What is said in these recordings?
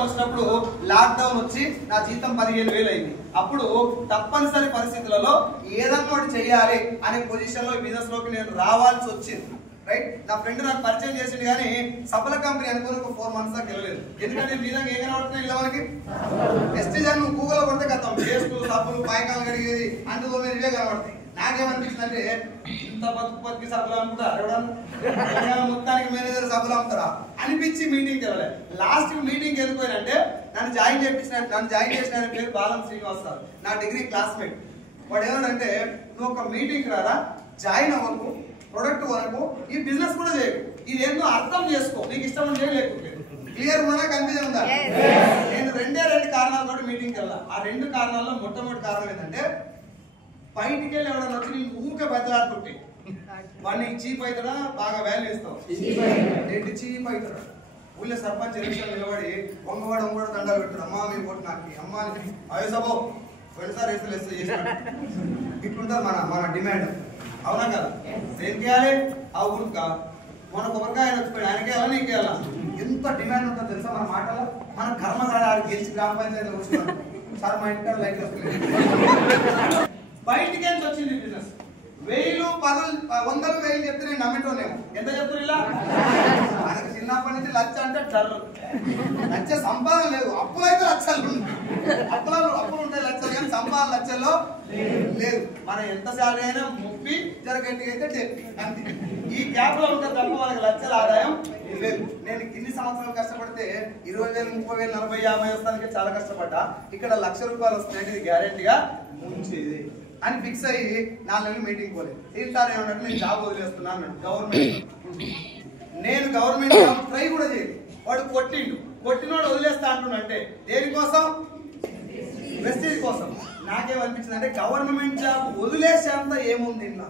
వచ్చినప్పుడు లాక్డౌన్ వచ్చి నా జీతం 15,000 అయింది. అప్పుడు తప్పనిసరి పరిస్థితులలో ఏదన్నా ఒకటి చేయాలి అనే పొజిషన్ లో బిజినెస్ లోకి నేను రావాల్సి వచ్చింది. రైట్, నా ఫ్రెండ్ నాకు పరిచయం చేసింది కానీ సఫల కంపెనీ అనుకుని ఒక 4 months దాకా వెళ్ళలేదు. ఎందుకంటే మీ దగ్గర ఏం కనబడుతున్నాయి ఇలా మనకి ఎస్టీజ్ అని గూగుల్ లో కొడితే కథం పేస్టులు సబ్బులు పాయకాలు కడిగేది అందులో మీద ఇవే కనబడతాయి. నాకేమనిపిస్తుంది అంటే ఇంత బతుకు సబ్బులు అమ్ముతారా మొత్తానికి మేనేజర్ సబ్బులు అమ్ముతారా అనిపించి మీటింగ్కి వెళ్ళలేదు. లాస్ట్ మీటింగ్ వెళ్ళిపోయినంటే నన్ను జాయిన్ చేసిన పేరు బాలం శ్రీనివాస్ సార్, నా డిగ్రీ క్లాస్మేట్. వాడు ఏమంటే నువ్వు ఒక మీటింగ్ రారా, జాయిన్ అవ్వకు, ప్రొడక్ట్ కొనకు, ఈ బిజినెస్ కూడా చేయకు, ఇదేందో అర్థం చేసుకో, నీకు ఇష్టం చేయలేకపోతే క్లియర్ కూడా కన్ఫ్యూజన్ ఉందా? నేను 2 కారణాలతో మీటింగ్కి వెళ్ళా. ఆ 2 కారణాల్లో మొట్టమొదటి కారణం ఏంటంటే బయటికి వెళ్ళి ఎవడన్నా వచ్చి నీకు ఊరికే బయటలాడుతుంటే వాడిని చీప్ అవుతాడా బాగా వాల్యూ ఇస్తావు, ఏంటి చీప్ అవుతాడా? ఊళ్ళో సర్పంచ్ ఎలక్షన్ నిలబడి వంగవాడు దండాలు పెట్టాడు, అమ్మా మీరు ఓటు నాకు అమ్మా అని అయోసబో పోయినసారి వేస్తే చేసినాడు. ఇట్లుంటుంది మన డిమాండ్, అవునా కదా? ఏం చేయాలి? ఆ ఊరుకా మన కొబ్బరికాయ వచ్చిపోయి ఆయనకి వెళ్ళాలి, నీకు వెళ్ళాలి. ఎంత డిమాండ్ ఉంటుందో తెలుసా మన మాటలో. మన కర్మకాడ గెలిచి గ్రామ పంచాయతీలో కూర్చున్నాను సార్, మా ఇంటికాడ లైట్ వస్తుంది. బయటికి ఎంత వచ్చింది బిజినెస్? 1000, 10, 100, 1000 చెప్తే నేను నమ్మేటోనేమో. ఎంత చెప్తారు ఇలా? మనకి చిన్నప్పటి నుంచి లచ్చ అంటే డర్రు, లచ్చ సంపాదన లేదు. అప్పులు అయితే లక్షలు, అప్పులు ఉంటాయి లక్షలు, కానీ సంపాదన లక్షల్లో లేదు. మనం ఎంత శాలరీ అయినా 30 జరగండి అయితే అంతే. ఈ గ్యాప్ లో ఉంటే తప్ప మనకి లక్షల ఆదాయం లేదు. నేను ఇన్ని సంవత్సరాలు కష్టపడితే 20,000, 30,000, 40,000, 50 వస్తానికి చాలా కష్టపడ్డా. ఇక్కడ రూ. 1,00,000 వస్తాయంటే ఇది గ్యారెంటీగా ముంచేది అని ఫిక్స్ అయ్యి 4 నెలలు మీటింగ్ పోలేదు. ఏంటారు ఏమంటే నేను జాబ్ వదిలేస్తున్నాను గవర్నమెంట్. నేను గవర్నమెంట్ జాబ్ ట్రై కూడా చేయదు. వాడు కొట్టినోడు వదిలేస్తా అంటున్నంటే దేనికోసం? వెస్టేజ్ కోసం. నాకేమనిపించింది అంటే గవర్నమెంట్ జాబ్ వదిలేసేంత ఏముంది నా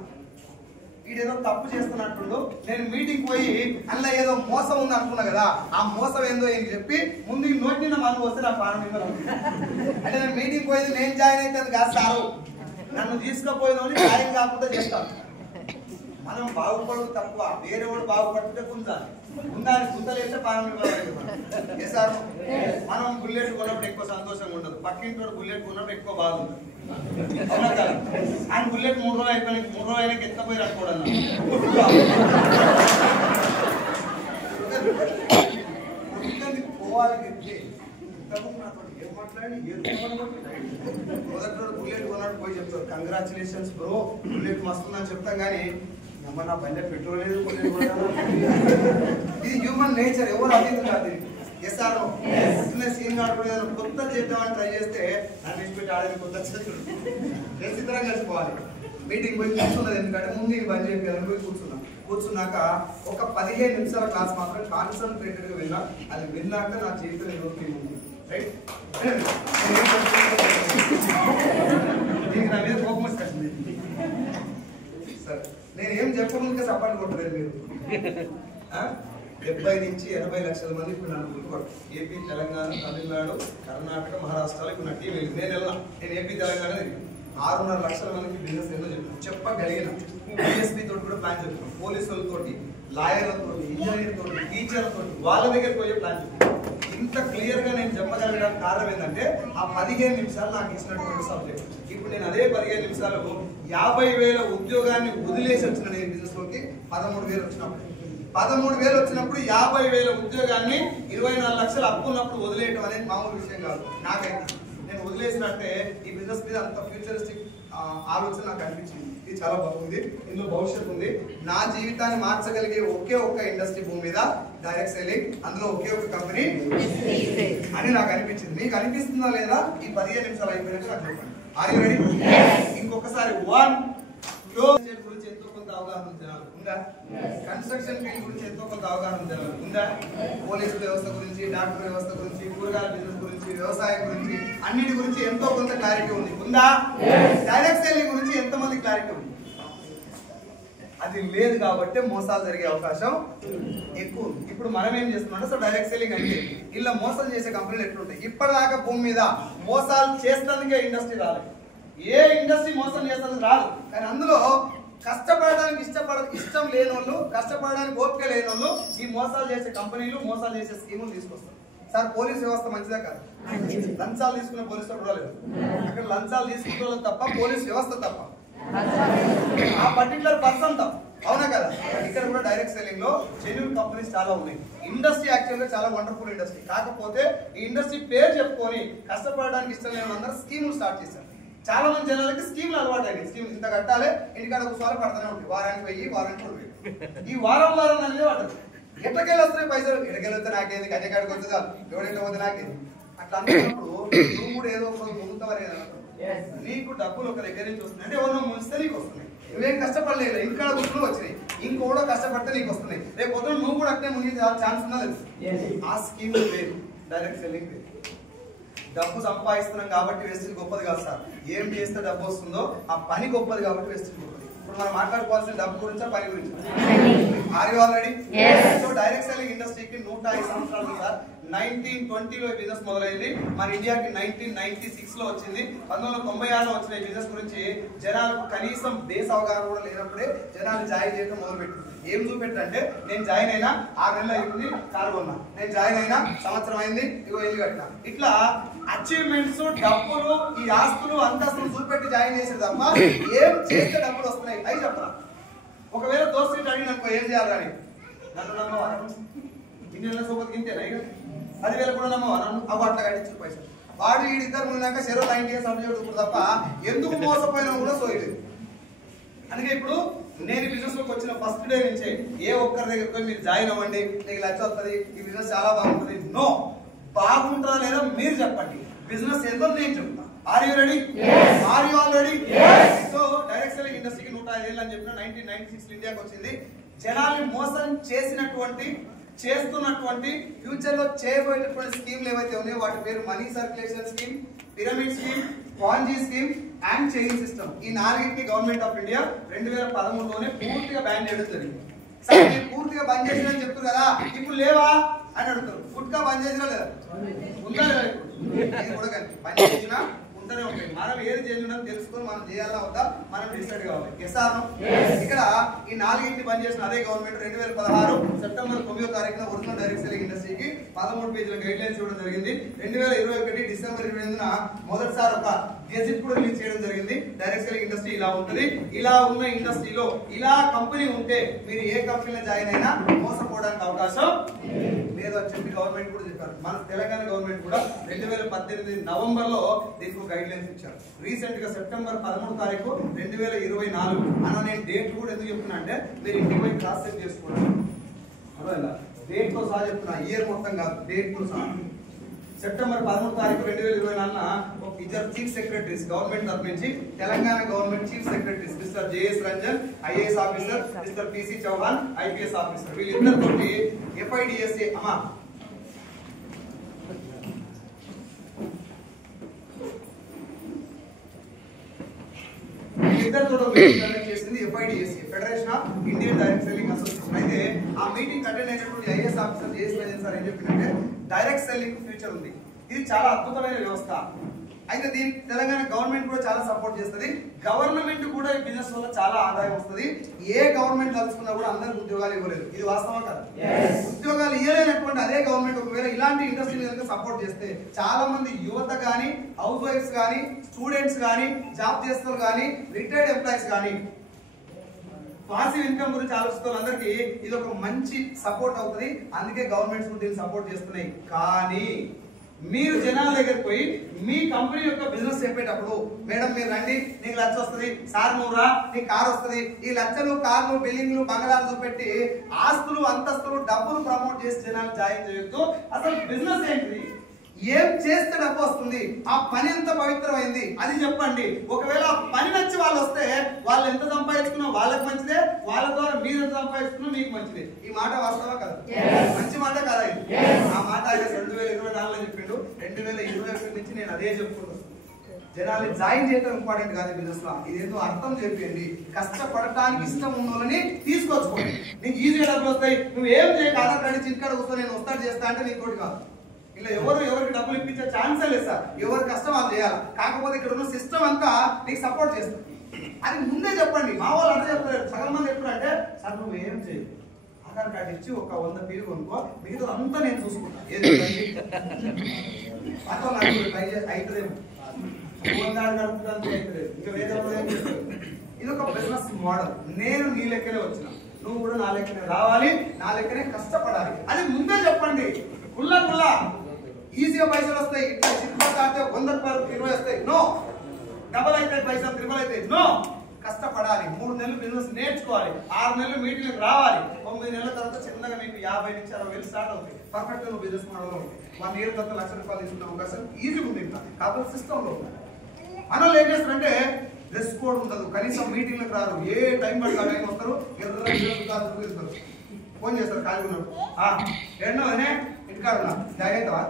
వీడేదో తప్పు చేస్తున్నట్టుండు. నేను మీటింగ్ పోయి అందులో ఏదో మోసం ఉంది అనుకున్నా కదా, ఆ మోసం ఏందో ఏం చెప్పి ముందు ఈ నోటి నిన్న మనం వస్తే నా ప్రాణం మీద అంటే నేను మీటింగ్ పోయేది నేను జాయిన్ అయితే కాదు సారు, నన్ను తీసుకుపోయినోని జాయిన్ కాకుండా చేస్తాను. మనం బాగుపడదు తక్కువ, వేరే వాడు బాగుపడుతుంటే గుంజాలి, గుండాలి గుంతలేస్తే ప్రాణం ఇవ్వాలి. సార్ మనం బుల్లెట్ కొన్నప్పుడు ఎక్కువ సంతోషంగా ఉండదు, పక్కింటి బుల్లెట్ కొన్నప్పుడు ఎక్కువ బాధ ఉంటుంది. అవునా కదా? ఆయన బుల్లెట్ 3 రోజులు అయిపోయి 3 రోజులు అయినా ఎత్తపోయి అనుకోవడం పోవాలి. ఏం మాట్లాడి మొదటి బుల్లెట్ కొన్నాడు పోయి చెప్తారు కంగ్రాచులేషన్స్ బ్రో బుల్లెట్ మస్తుందని చెప్తాం, కానీ నా బండి పెట్రోల్ లేదు. ఇది హ్యూమన్ నేచర్, ఎవరు అతీతం కాదు. సీన్ కాకుండా కొత్త చేద్దామని ట్రై చేస్తే నన్ను ఇచ్చిపెట్టి ఆడేది కొత్త ఇద్దరం కలిసిపోవాలి. మీటింగ్ పోయి కూర్చున్నది ఎందుకంటే ముందు ఇది బంద్ చేయాలని పోయి కూర్చున్నాక ఒక 15 నిమిషాల క్లాస్ మాత్రం కాన్సన్ట్రేటెడ్ గా విన్నా. అది విన్నాక నా జీవితం ఉంది. రైట్, దీనికి నా మీద కోపం వచ్చేసింది. సరే, నేను ఏం చెప్పకుండా సపోర్ట్ కొట్టలేదు మీరు. 70 నుంచి 80 లక్షల మంది ఇప్పుడు నన్ను గుర్తుపడు. ఏపీ, తెలంగాణ, తమిళనాడు, కర్ణాటక, మహారాష్ట్రలో ఇప్పుడు నా టీం వెళ్ళి నేను ఏపీ, తెలంగాణ 6.5 లక్షల మందికి బిజినెస్ ఏందో చెప్పగలిగిన. డిఎస్పీ తోటి కూడా ప్లాన్ చెప్తున్నాం, పోలీసులతోటి, లాయర్లతో, ఇంజనీర్ తోటి, టీచర్లతో, వాళ్ళ దగ్గరికి పోయే ప్లాన్ చెప్తున్నాం. ఇంత క్లియర్ గా నేను చెప్పగలగడానికి కారణం ఏంటంటే ఆ 15 నిమిషాలు నాకు ఇచ్చినటువంటి సబ్జెక్ట్. ఇప్పుడు నేను అదే 15 నిమిషాలు 50,000 ఉద్యోగాన్ని వదిలేసి వచ్చిన నేను బిజినెస్ లోకి 13,000 వచ్చినప్పుడు 13,000 వచ్చినప్పుడు 50,000 ఉద్యోగాన్ని 24 లక్షలు అప్పు ఉన్నప్పుడు వదిలేయడం అనేది మామూలు విషయం కాదు. నాకైతే నేను వదిలేసినట్టే ఈ బిజినెస్ మీద అంత ఫ్యూచరిస్టిక్ ఆలోచన నాకు అనిపించింది. ఇది చాలా బాగుంది, ఇందులో భవిష్యత్తు ఉంది. నా జీవితాన్ని మార్చగలిగే ఒకే ఒక్క ఇండస్ట్రీ భూమి మీద డైరెక్ట్ సెల్లింగ్, అందులో ఒకే ఒక కంపెనీ అని నాకు అనిపించింది. మీకు అనిపిస్తుందా లేదా? ఈ 15 నిమిషాలు అయిపోయినట్టు నాకు చెప్పండి. Are you ready? ఇంకొకసారి 1 గురించి ఎంతో కొంత అవగాహన ఉందా? కన్స్ట్రక్షన్ ఫీల్డ్ గురించి ఎంతో కొంత అవగాహన ఉందా? పోలీసు వ్యవస్థ గురించి, డాక్టర్ వ్యవస్థ గురించి, కూరగాయల బిజినెస్ గురించి, వ్యవసాయం గురించి, అన్నిటి గురించి ఎంతో కొంత క్లారిటీ ఉంది. ఉందా? డైరెక్ట్ సెల్లింగ్ గురించి ఎంతమంది క్లారిటీ ఉంది? అది లేదు కాబట్టి మోసాలు జరిగే అవకాశం ఎక్కువ ఉంది. ఇప్పుడు మనం ఏం చేస్తున్నాం? సో డైరెక్ట్ సెల్లింగ్ అంటే ఇలా మోసం చేసే కంపెనీలు ఎట్లుంటాయి? ఇప్పటిదాకా భూమి మీద మోసాలు చేసినందుకే ఇండస్ట్రీ రాలేదు. ఏ ఇండస్ట్రీ మోసం చేస్తుంది రాదు, కానీ అందులో కష్టపడడానికి ఇష్టం లేని వాళ్ళు, కష్టపడడానికి ఓపిక లేని వాళ్ళు ఈ మోసాలు చేసే కంపెనీలు, మోసాలు చేసే స్కీములు తీసుకొస్తారు. సార్ పోలీస్ వ్యవస్థ మంచిదా కాదు? లంచాలు తీసుకునే పోలీసులు కూడా లేదు. అక్కడ లంచాలు తీసుకునే తప్ప పోలీస్ వ్యవస్థ తప్ప, ఆ పర్టికులర్ పర్సన్ తప్ప, అవునా కదా? ఇక్కడ కూడా డైరెక్ట్ సెల్లింగ్ లో జెన్యూన్ కంపెనీస్ చాలా ఉన్నాయి. ఇండస్ట్రీ యాక్చువల్ గా చాలా వండర్ఫుల్ ఇండస్ట్రీ. కాకపోతే ఈ ఇండస్ట్రీ పేరు చెప్పుకొని కష్టపడడానికి ఇష్టం లేని అందరూ స్కీములు స్టార్ట్ చేశారు. చాలా మంది జనాలకి స్కీమ్లు అలవాటు అయ్యాయి. స్కీమ్ ఇంత కట్టాలి, ఇంటికాడ ఒకసారి పడుతూనే ఉంటుంది. వారానికి 1000, వారానికి 2000. ఈ వారం అనేది పడుతుంది. ఎట్టకెళ్ళి వస్తున్నాయి పైసలు, ఎడకెళ్ళితే నాకేది, కట్టెకాడికి వస్తుందా, ఎవడెట్ట పోతే నాకేది. అట్లా అనుకున్నప్పుడు నువ్వు కూడా ఏదో ఒక ముందుతావని నీకు డబ్బులు ఒక దగ్గర నుంచి వస్తున్నాయి అంటే ఎవరో ముంచితే నీకు వస్తున్నాయి. నువ్వేం కష్టపడలేదు, ఇంకా గుర్తులు వచ్చినాయి, ఇంకోడో కష్టపడితే నీకు వస్తున్నాయి. రేపు పొద్దున నువ్వు కూడా అట్లే ముందు ఛాన్స్ ఉందా తెలుసు. ఆ స్కీమ్ లేదు, డైరెక్ట్ సెల్లింగ్ లేదు. డబ్బు సంపాదిస్తున్నాం కాబట్టి వెస్టిజ్ గొప్పది కాదు సార్. ఏం చేస్తే డబ్బు వస్తుందో ఆ పని గొప్పది కాబట్టి వెస్టిజ్ గొప్పది. ఇప్పుడు మనం మాట్లాడుకోవాల్సిన డబ్బు గురించా పని గురించి? Are you all ready? So direct selling ఇండస్ట్రీకి 105 సంవత్సరాలు సార్. 1920లో ఈ బిజినెస్ మొదలైంది. మన ఇండియాకి 1996 లో వచ్చింది. 1996లో వచ్చిన ఈ బిజినెస్ గురించి జనాలకు కనీసం బేస్ అవగాహన కూడా లేనప్పుడే జనాలు జాయిన్ చేయడం మొదలుపెట్టింది. ఏం చూపెట్టంటే, నేను జాయిన్ అయినా 6 నెలలు అయింది, కారు కొన్నా. నేను జాయిన్ అయినా సంవత్సరం అయింది, ఇగో ఇల్లు కట్టినా. ఇట్లా అచీవ్మెంట్స్, డబ్బులు, ఈ ఆస్తులు, అంతస్తులు చూపెట్టి జాయిన్ చేసేది తప్ప ఏం చేస్తే డబ్బులు వస్తున్నాయి అవి చెప్పరా. ఒకవేళ దోస్తు అడిగిననుకో ఏం చేయాలని, నన్ను నమ్మవా, ఇన్ని నెలల సోపతికి ఇంతేనా, ఇక 10,000 కూడా నమ్మవా, నన్ను అవి అట్లా కట్టించు పైసలు. వాడు వీడిద్దరు మునినాక 90 ఇయర్స్ అభిజోడు తప్ప ఎందుకు మోసపోయినా కూడా సోయలేదు. అందుకే ఇప్పుడు నేను బిజినెస్ లోకి వచ్చిన ఫస్ట్ డే నుంచే ఏ ఒక్కరి దగ్గరికి పోయి మీరు జాయిన్ అవ్వండి, నీకు లక్ష వస్తుంది, ఈ బిజినెస్ చాలా బాగుంటుంది, నో. బాగుంటుందా లేదా మీరు చెప్పండి, బిజినెస్ ఏదో నేను చెప్తా. Are you ready? Are you all ready? So direct selling ఇండస్ట్రీకి 105 ఏళ్ళు అని చెప్పిన 1996 ఇండియాకి వచ్చింది. జనాల్ని మోసం చేస్తున్నటువంటి ఫ్యూచర్ లో చేయబోయేటటువంటి స్కీమ్లు ఏవైతే ఉన్నాయో వాటి పేరు money circulation scheme, pyramid scheme, Ponzi scheme and chain system. ఈ 4ని గవర్నమెంట్ ఆఫ్ ఇండియా 2013లోనే పూర్తిగా బ్యాన్ చేయడం జరిగింది. సరే మీరు పూర్తిగా బంద్ చేసినని చెప్తారు కదా, ఇప్పుడు లేవా అని అడుగుతారు. గుట్కా బంద్ చేసినా లేదా? ఉందా లేదా? ఇప్పుడు కూడా కానీ బంద్ చేసినా ఉంటూనే ఉంటాయి. మనం ఏది చేయాలని తెలుసుకొని మనం చేయాలా వద్దా మనం డిసైడ్ కావాలి. ఇక్కడ ఈ 4ని బంద్ చేసిన అదే గవర్నమెంట్ 2016 సెప్టెంబర్ 9వ తారీఖున ఒరిజినల్ డైరెక్ట్ సెల్లింగ్ ఇండస్ట్రీకి 13 పేజీల గైడ్ లైన్స్ ఇవ్వడం జరిగింది. 2021 డిసెంబర్ 28న మొదటిసారి ఒక గెజిట్ కూడా రిలీజ్ చేయడం జరిగింది. డైరెక్ట్ సెల్లింగ్ ఇండస్ట్రీ ఇలా ఉంటుంది. ఇలా ఉన్న ఇండస్ట్రీలో ఇలా కంపెనీ ఉంటే మీరు ఏ కంపెనీలో జాయిన్ అయినా మోసపోవడానికి అవకాశం లేదు అని చెప్పి గవర్నమెంట్ కూడా చెప్పారు. మన తెలంగాణ గవర్నమెంట్ కూడా 2018 నవంబర్ లో దీనికి గైడ్ లైన్స్ ఇచ్చారు. రీసెంట్ గా సెప్టెంబర్ 13 తారీఖు 2024 అన్న నేను డేట్ కూడా ఎందుకు చెప్తున్నా అంటే మీరు ఇంటికి పోయి క్రాస్ చెక్ చేసుకోండి. డేట్ తో సహా చెప్తున్నా, ఇయర్ మొత్తం కాదు, డేట్ తో సహా. సెప్టెంబర్ 13 తారీఖు 2024 ఇద్దరు చీఫ్ సెక్రటరీస్ గవర్నమెంట్ తరఫు నుంచి Telangana government chief secretaries mister JS Ranjan IAS officer, mister PC Chauhan IPS officer, వీళ్ళిద్దరితోటి FIDSA అమ్మా చేసింది FIDSA, federation of Indian direct selling association. అయితే ఆ మీటింగ్ అటెండ్ అయినటువంటి IAS officer JS Ranjan sir ఏం చెప్పిందంటే డైరెక్ట్ సెల్లింగ్ ఫ్యూచర్ ఉంది, ఇది చాలా అద్భుతమైన వ్యవస్థ. అయితే దీనికి తెలంగాణ గవర్నమెంట్ కూడా చాలా సపోర్ట్ చేస్తుంది. గవర్నమెంట్ కూడా ఈ బిజినెస్ వల్ల చాలా ఆదాయం వస్తుంది. ఏ గవర్నమెంట్ తలుచుకున్నా కూడా అందరికి ఉద్యోగాలు ఇవ్వలేదు, ఇది వాస్తవం కదా. ఉద్యోగాలు ఇవ్వలేనటువంటి అదే గవర్నమెంట్ ఒకవేళ ఇలాంటి ఇండస్ట్రీ కనుక సపోర్ట్ చేస్తే చాలా మంది యువత కానీ, హౌస్ వైఫ్స్ కానీ, స్టూడెంట్స్ కానీ, జాబ్ చేస్తున్న కానీ, రిటైర్డ్ ఎంప్లాయీస్ కానీ పాసివ్ ఇన్కమ్ గురించి ఆలోచిస్తున్న అందరికి ఇది ఒక మంచి సపోర్ట్ అవుతుంది. అందుకే గవర్నమెంట్స్ దీన్ని సపోర్ట్ చేస్తున్నాయి. కానీ మీరు జనాల దగ్గరికి పోయి మీ కంపెనీ యొక్క బిజినెస్ చెప్పేటప్పుడు మేడం మీరు రండి, నీకు లక్ష వస్తుంది, సార్ నువ్వు రా, నీకు కారు వస్తుంది, ఈ లక్షలు, కార్లు, బిల్డింగ్లు, బంగాళాలు చూపెట్టి ఆస్తులు, అంతస్తులు, డబ్బులు ప్రమోట్ చేసి జనాలు జాయిన్ చేయొద్దు. అసలు బిజినెస్ ఏంటి, ఏం చేస్తే డబ్బు వస్తుంది, ఆ పని ఎంత పవిత్రమైంది అది చెప్పండి. ఒకవేళ ఆ పని నచ్చి వాళ్ళు వస్తే వాళ్ళు ఎంత సంపాదించుకున్నా వాళ్ళకి మంచిదే, వాళ్ళ ద్వారా మీరు ఎంత సంపాదించుకున్నా మీకు మంచిదే. ఈ మాట వాస్తవా కదా? మంచి మాట కదా ఇది. ఆ మాట ఆయన 2024లో చెప్పిండు. 2021 నుంచి నేను అదే చెప్పుకుంటున్నాను. జనాలు జాయిన్ చేయడం ఇంపార్టెంట్ కాదు బిజినెస్ లో, ఇదేంటో అర్థం చెప్పండి. కష్టపడటానికి ఇష్టం ఉన్న వాళ్ళని తీసుకొచ్చుకోండి. నీకు ఈజీగా డబ్బులు వస్తాయి, నువ్వు ఏం చేయక ఆధార్ కార్డు చిట్కాడ వస్తా నేను వస్తాడు చేస్తా అంటే నీకు తోటి కాదు. ఇలా ఎవరికి డబ్బులు ఇప్పించే ఛాన్సే లేదు సార్. ఎవరి కష్టం వాళ్ళు చేయాలి. కాకపోతే ఇక్కడ ఉన్న సిస్టమ్ అంతా నీకు సపోర్ట్ చేస్తుంది. అది ముందే చెప్పండి. మా వాళ్ళు అంటే చెప్తారు, సగం మంది ఎప్పుడంటే సార్ నువ్వు ఏం చేయవు, ఆ ఆధార్ కార్డు ఇచ్చి ఒక 100 పీలు కొనుక్కో, మిగతా అంతా నేను చూసుకుంటాను. ఏది అవుతుందేమో ఇంకా వేరే ఇది ఒక బిజినెస్ మోడల్. నేను నీ లెక్కనే వచ్చిన, నువ్వు కూడా నా లెక్కనే రావాలి, నా లెక్కనే కష్టపడాలి అది ముందే చెప్పండి. కుల్లా ఈజీగా పైసలు వస్తాయి, ఇట్లా చిన్న ఆడితే 100 రూపాయలు 20 వస్తాయి. నో. డబల్ అయితే పైసలు ట్రిపుల్ అయితే నో. కష్టపడాలి. 3 నెలలు బిజినెస్ నేర్చుకోవాలి, 6 నెలలు మీటింగ్ రావాలి, 9 నెలల తర్వాత చిన్నగా మీకు 50 నుంచి 60 వేలు స్టార్ట్ అవుతాయి. పర్ఫెక్ట్ నువ్వు బిజినెస్ మోడల్ ఉంటుంది. 1 ఇయర్ తర్వాత 1,00,000 రూపాయలు తీసుకునే అవకాశం ఈజీగా ఉంది. కాకపోతే సిస్టమ్ లో మనలో ఏం చేస్తారంటే డ్రెస్ కోడ్ ఉండదు, కనీసం మీటింగ్లకు రారు, ఏ టైం పడితే ఆ టైం వస్తారు, ఎర్రస్తారు, ఫోన్ చేస్తారు ఖాళీ ఉన్నారు. రెండో అనే ఇంటికాడ ఉన్నా జాగ్ అవుతావా,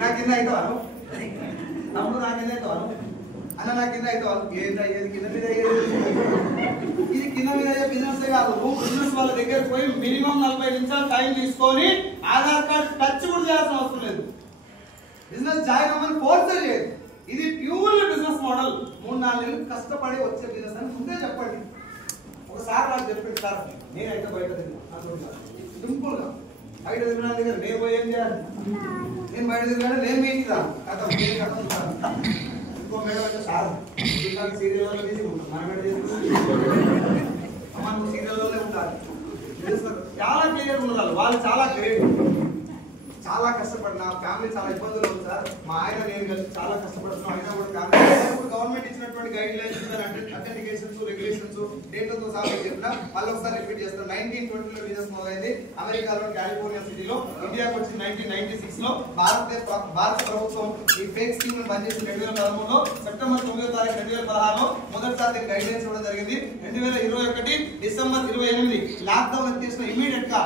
నా కింద అవుతావా, తమ్ముడు నా కింద అవుతావా, అన్న నా కింద అవుతావా, ఏది కింద మీద ఇది కింద మీద బిజినెస్ కాదు. నువ్వు బిజినెస్ వాళ్ళ దగ్గర పోయి మినిమం 40 నిమిషాలు టైం తీసుకొని ఆధార్ కార్డ్ టచ్ కూడా చేయాల్సిన అవసరం లేదు. బిజినెస్ జాయిన్ అవ్వమని ఫోర్స్ చేయదు. ఇది ప్యూర్లీ బిజినెస్ మోడల్. 3-4 నెలలు కష్టపడి వచ్చే బిజినెస్ అని ముందే చెప్పండి. ఒకసారి నాకు చెప్పండి సార్, నేనైతే బయట తిన్నాను సింపుల్ గా. బయట తిన్నా దగ్గర నేను పోయి ఏం చేయాలి, నేను బయట తిన్నాను, నేను మీకు కథ ఇంకో మేడం అంటే సార్ సీరియల్ తీసుకుంటాం, మన మేడ చేసుకుంటాం, సీరియల్లోనే ఉండాలి. చాలా క్లియర్ ఉండాలి. వాళ్ళు చాలా గ్రేట్, చాలా కష్టపడినా ఫ్యామిలీ చాలా ఇబ్బందులు ఉంది సార్. మా ఆయన నేను కలిసి చాలా కష్టపడుతున్నాం. అయినా కూడా ఫ్యామిలీ గవర్నమెంట్ ఇచ్చినటువంటి గైడ్ లైన్స్ అథెంటికేషన్స్ రెగ్యులేషన్స్ డేట్లతో సహా చెప్పిన మళ్ళీ ఒకసారి రిపీట్ చేస్తాను. 1920లో బిజినెస్ మొదలైంది అమెరికాలో కాలిఫోర్నియా సిటీలో. ఇండియాకి వచ్చి 1996 లో భారత ప్రభుత్వం ఈ ఫేక్ స్కీమ్ బంద్ చేసి 2013లో సెప్టెంబర్ 9వ తారీఖు 2016లో మొదటిసారి గైడ్ లైన్స్ ఇవ్వడం జరిగింది. 2021 డిసెంబర్ 28 లాక్డౌన్ ఎత్తేసిన ఇమీడియట్ గా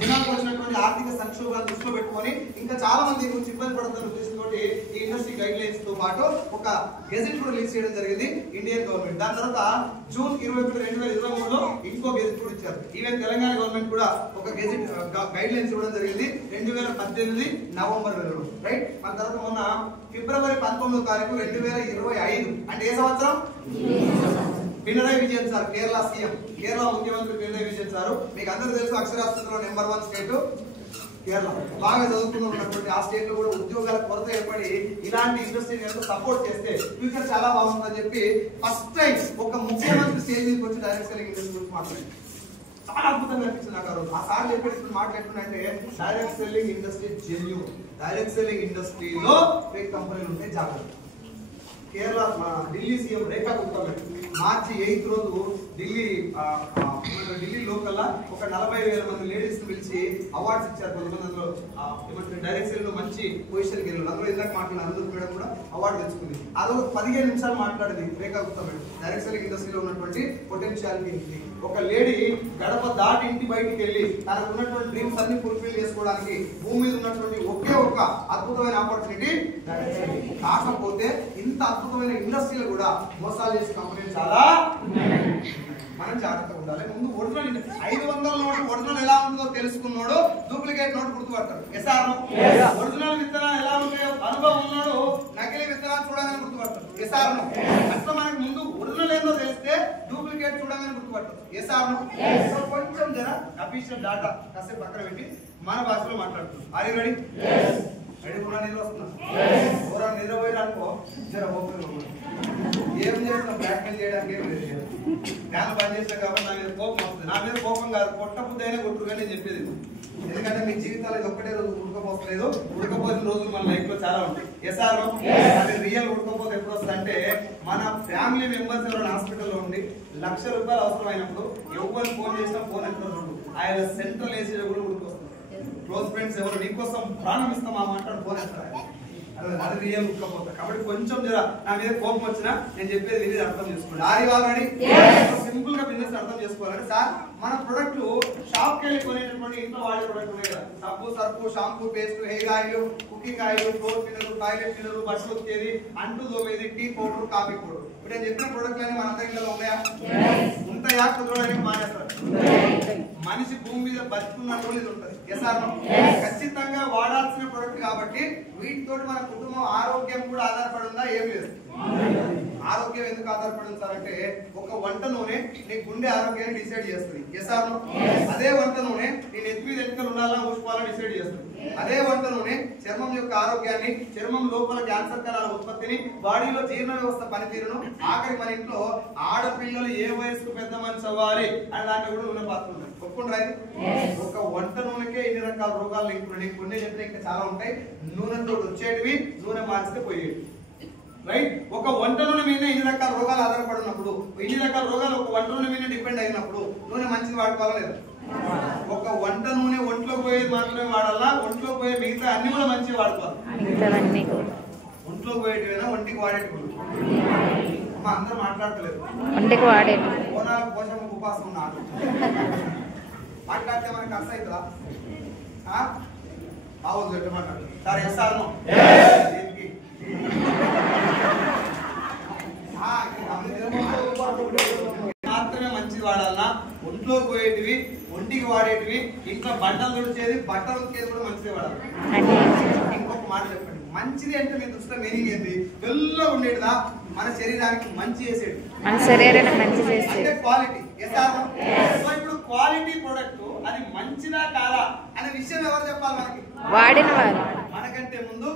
జనాలకు వచ్చినటువంటి ఆర్థిక సంక్షోభాన్ని దృష్టిలో పెట్టుకొని ఇంకా చాలా మంది గురించి ఇబ్బంది పడుతున్న ఉద్దేశంతో ఈ ఇండస్ట్రీ గైడ్ లైన్స్ తో పాటు ఒక గెజెట్ కూడా రిలీజ్ చేయడం జరిగింది ఇండియన్ గవర్నమెంట్. దాని తర్వాత జూన్ 21, 2023లో ఇంకో గెజెట్ కూడా ఇచ్చారు. ఈవెన్ తెలంగాణ గవర్నమెంట్ కూడా ఒక గెజెట్ గైడ్ లైన్స్ ఇవ్వడం జరిగింది 2018 నవంబర్ నెలలో. రైట్. మన తర్వాత మొన్న ఫిబ్రవరి 19వ తారీఖు 2025 అంటే ఏ సంవత్సరం? పినరాయి విజయన్ సార్, కేరళ సీఎం, కేరళ ముఖ్యమంత్రి పినరాయి విజయన్ సార్. మీకు అందరూ తెలుసు అక్షరాస్యతలో నెంబర్ 1 స్టేట్ కేరళ. బాగా చదువుకున్నటువంటి ఆ స్టేట్ లో కూడా ఉద్యోగాల కొరత ఏర్పడి ఇలాంటి ఇండస్ట్రీ సపోర్ట్ చేస్తే ఫ్యూచర్ చాలా బాగుంటుందని చెప్పి ఫస్ట్ టైం ఒక ముఖ్యమంత్రి స్టేజ్ మీదకి వచ్చి డైరెక్ట్ సెల్లింగ్ ఇండస్ట్రీ గురించి మాట్లాడింది. చాలా అద్భుతంగా అనిపించింది నాకు. ఆ సార్ చెప్పేటప్పుడు మాట్లాడుతుంటే direct selling industry genuine, direct selling ఇండస్ట్రీలో ఫేక్ కంపెనీలు ఉంటే జాగ్రత్త. కేరళ ఢిల్లీ సీఎం రేఖా గుప్తా మార్చి 8 రోజు ఢిల్లీ లోకల్ ఒక 40,000 మంది లేడీస్ పిలిచి అవార్డ్స్ ఇచ్చారు. కొంతమంది అందులో డైరెక్ట్ సెల్ లో మంచి పొజిషన్ కి వెళ్ళారు. అందులో ఇందాక మాట్లాడిన అందరూ మేడం కూడా అవార్డు తెచ్చుకుంది. అదొక 15 నిమిషాలు మాట్లాడింది రేఖా గుప్తా మేడం డైరెక్ట్ సెల్లింగ్ ఇండస్ట్రీలో ఉన్నటువంటి పొటెన్షియాలిటీ. ఒక లేడీ గడప దాటి ఇంటి బయటికి వెళ్ళి తనకు ఉన్నటువంటి డ్రీమ్స్ అన్ని ఫుల్ఫిల్ చేసుకోవడానికి భూమి మీద ఉన్నటువంటి ఒకే ఒక అద్భుతమైన ఆపర్చునిటీ డైరెక్ట్ సెల్లింగ్. కాకపోతే ఇంత అద్భుతమైన ఇండస్ట్రీలో కూడా మోసాలు చేసే కంపెనీలు చాలా. మనం జాగ్రత్తగా ఉండాలి. ముందు ఒరిజినల్ 500 నోటు ఒరిజినల్ ఎలా ఉంటుందో తెలుసుకున్నాడు డూప్లికేట్ నోట్ గుర్తుపడతాడు. ఎస్ఆర్ ఒరిజినల్ విత్తనాలు ఎలా ఉంటాయో అనుభవం ఉన్నాడు నకిలీ విత్తనాలు చూడాలని గుర్తుపడతాడు. ఎస్ఆర్ అట్లా మనకు ముందు ఒరిజినల్ ఏందో తెలిస్తే డూప్లికేట్ చూడాలని గుర్తుపడతాడు. ఎస్ఆర్ కొంచెం జర అఫీషియల్ డాటా కాసేపు పక్కన పెట్టి మన భాషలో మాట్లాడుతుంది. Are you ready? రెడీ కూడా నిద్ర వస్తున్నా ఎవరైనా నిద్రపోయారు అనుకో జర ఓపెన్ ఏం చేస్తాం బ్లాక్మెయిల్ చేయడానికి ఏం లేదు. ఫ్యాన్ బంద్ చేసినా కాబట్టి నా మీద కోపం వస్తుంది. నా మీద కోపం కాదు, కొట్టబుద్దైనా కొట్టుగా నేను చెప్పేది. ఎందుకంటే మీ జీవితాలు ఇది ఒక్కటే రోజు ఉడకపోలేదు. ఉడకపోసిన రోజులు మన లైఫ్ లో చాలా ఉంటాయి. ఎస్ఆర్ అది రియల్ ఉడకపోతే ఎప్పుడు వస్తుంది అంటే మన ఫ్యామిలీ మెంబర్స్ ఎవరైనా హాస్పిటల్లో ఉండి ₹1,00,000 అవసరమైనప్పుడు ఎవరు ఫోన్ చేసినా ఫోన్ ఎక్కడ ఆయన సెంట్రల్ ఏసీ కూడా ఉడికొస్తుంది. క్లోజ్ ఫ్రెండ్స్ ఎవరు నీకోసం ప్రాణం ఇస్తాం ఆ మాట ఫోన్ ఎత్తారు. అది రియల్ ఉడకపోతా. కాబట్టి కొంచెం జర నా మీద కోపం వచ్చినా నేను చెప్పేది విని అర్థం చేసుకోండి. ఆల్రెడీ సింపుల్ గా బిజినెస్ అర్థం చేసుకోవాలంటే సార్ మన ప్రొడక్ట్ షాప్ కి వెళ్ళి కొనేటటువంటి ఇంట్లో వాడే ప్రొడక్ట్ ఉన్నాయి కదా, సబ్బు surf shampoo paste hair oil cooking oil floor cleaner toilet cleaner బట్టలు వచ్చేది అంటు దోమేది టీ పౌడర్ కాఫీ పౌడర్. ఇప్పుడు నేను చెప్పిన ప్రొడక్ట్ అన్ని మన అందరి ఇంట్లో ఉన్నాయా? ఉంటాయా? కుదరడానికి మానేస్తారు. మనిషి భూమి మీద బతుకున్నట్టు ఇది ఉంటుంది. ఖచ్చితంగా వాడాల్సిన ప్రొడక్ట్ కాబట్టి వీటితో మన కుటుంబం ఆరోగ్యం కూడా ఆధారపడి ఉందా? ఏం లేదు. ఆరోగ్యం ఎందుకు ఆధారపడి ఉంటారంటే ఒక వంట నూనె నీ గుండె ఆరోగ్యాన్ని డిసైడ్ చేస్తుంది. అదే వంట నూనె నీ నెత్తి మీద ఎంటికలు ఉండాలా ఊసుకోవాలని డిసైడ్ చేస్తుంది. అదే వంట నూనె చర్మం యొక్క ఆరోగ్యాన్ని, చర్మం లోపల క్యాన్సర్ కణాల ఉత్పత్తిని, బాడీలో జీర్ణ వ్యవస్థ పనితీరును, ఆఖరి మన ఇంట్లో ఆడపిల్లలు ఏ వయసుకు పెద్ద మనిషి అవ్వాలి అని దాంట్లో కూడా నూనె పాత్ర ఉంది. ఒప్పుకుంటారా? ఒక వంట నూనెకే ఇన్ని రకాల రోగాలు లింకులు కొన్ని చెప్తే ఇంకా చాలా ఉంటాయి. నూనెతో వచ్చేటివి, నూనె మార్చితే పోయేవి. రైట్? ఒక వంట నూనె మీద ఇన్ని రకాల రోగాలు ఆధారపడినప్పుడు, ఇన్ని రకాల రోగాలు ఒక వంట నూనె మీద డిపెండ్ అయినప్పుడు నూనె మంచిది వాడుకోవాలా లేదా? ఒక వంట నూనె ఒంట్లో పోయేది మాత్రమే వాడాలా? ఒంట్లో పోయే మిగతా అన్ని కూడా మంచిగా వాడుకోవాలి. ఒంట్లో పోయేటివేనా ఒంటికి వాడేటి? అమ్మ అందరూ మాట్లాడతలేదు. ఒంటికి వాడే కోనాలకు పోషమ్మ ఉపాసం ఉన్నాడు. మాట్లాడితే మనకి అర్థం అవుతుందా? బాగోదు ఎట్లా మాట్లాడు సార్? ఎస్ఆర్నో మాత్రమే మంచిది వాడాలన్నా? ఒంట్లో పోయేటివి, ఒంటికి వాడేటివి, ఇంకా బట్టలు తుడిచేది, బట్టలు ఉతికేది కూడా మంచిది వాడాలి. ఇంకొక మాట చెప్పండి, మంచిది అంటే మీ దృష్టిలో మీనింగ్ ఏంటి? తెల్ల ఉండేటిదా మన శరీరానికి మంచి చేసేది, మన శరీరానికి మంచి చేసేది క్వాలిటీ. సో ఇప్పుడు క్వాలిటీ ప్రొడక్ట్ అది మంచిదా కాదా అనే విషయం ఎవరు చెప్పాలి మనకి? వాడిన వారు. మనకంటే ముందు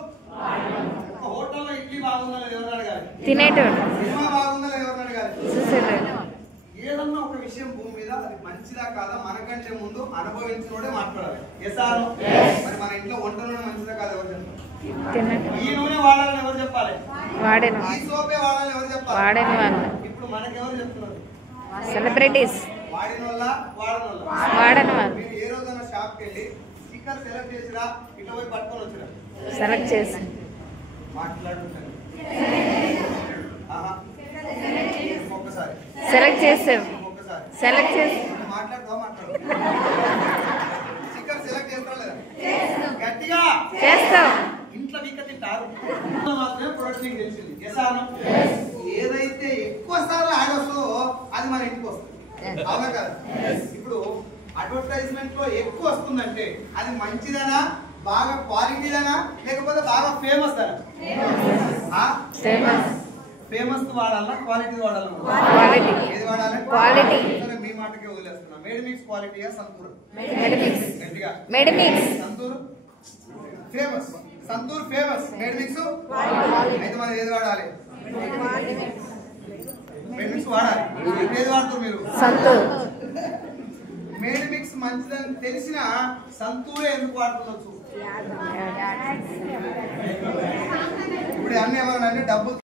ఒక హోటల్లో ఇడ్లీ బాగుందా లేదా ఎవరు అడగాలి? తినేటోడు. సినిమా బాగుందా లేదా ఎవరు అడగాలి? ఏదన్నా ఒక విషయం భూమి మీద అది మంచిదా కాదా మనకంటే ముందు అనుభవించినోడే మాట్లాడాలి. మరి మన ఇంట్లో వంట నూనె మంచిదా కాదా ఎవరు చెప్పాలి? ఈ నూనె వాడాలని ఎవరు చెప్పాలి? ఈ సోపే వాడాలని ఎవరు చెప్పాలి? ఇప్పుడు మనకెవరు చెప్తున్నారు? సెలబ్రిటీస్. వాడిన వల్ల వాడని వాళ్ళు. మీరు ఏ రోజైనా షాప్ కి వెళ్ళి స్టిక్కర్ సెలెక్ట్ చేసిరా, ఇట్లా పోయి పట్టుకొని వచ్చిరా? సెలెక్ట్ చేసి మాట్లాడుతున్నారు. ఒక్కసారి సెలెక్ట్ చేసాం. ఒక్కసారి సెలెక్ట్ చేసి మాట్లాడుతాం. స్టిక్కర్ సెలెక్ట్ చేస్తారా లేదా? గట్టిగా చేస్తాం. ఇంట్లో వీక తింటారు మాత్రమే ప్రొడక్ట్ మీకు తెలిసింది. ఏదైతే ఎక్కువ సార్లు యాడ్ వస్తుందో అది మన ఇంటికి వస్తుంది. అవునా కదా? ఇప్పుడు అడ్వర్టైజ్మెంట్ లో ఎక్కువ వస్తుందంటే అది మంచిదనా, బాగా క్వాలిటీదనా, లేకపోతే బాగా ఫేమస్ అనా? ఫేమస్ వాడాలా, క్వాలిటీ వాడాలా? ఏది వాడాలి? క్వాలిటీ. మీ మాటకే వదిలేస్తున్నా. మేడిమిక్స్ క్వాలిటీయా సంతూర్? సంతూర్ ఫేమస్. సంతూర్ ఫేమస్, మేడిమిక్స్ అయితే మనం ఏది వాడాలి? మేడిమిక్స్ వాడాలి. ఏది వాడుతారు మీరు? సంతూర్. మేడిమిక్స్ మంచిదని తెలిసిన సంతూరే ఎందుకు వాడుతుండొచ్చు? ఇప్పుడు అన్ని ఏమన్నా డబ్బు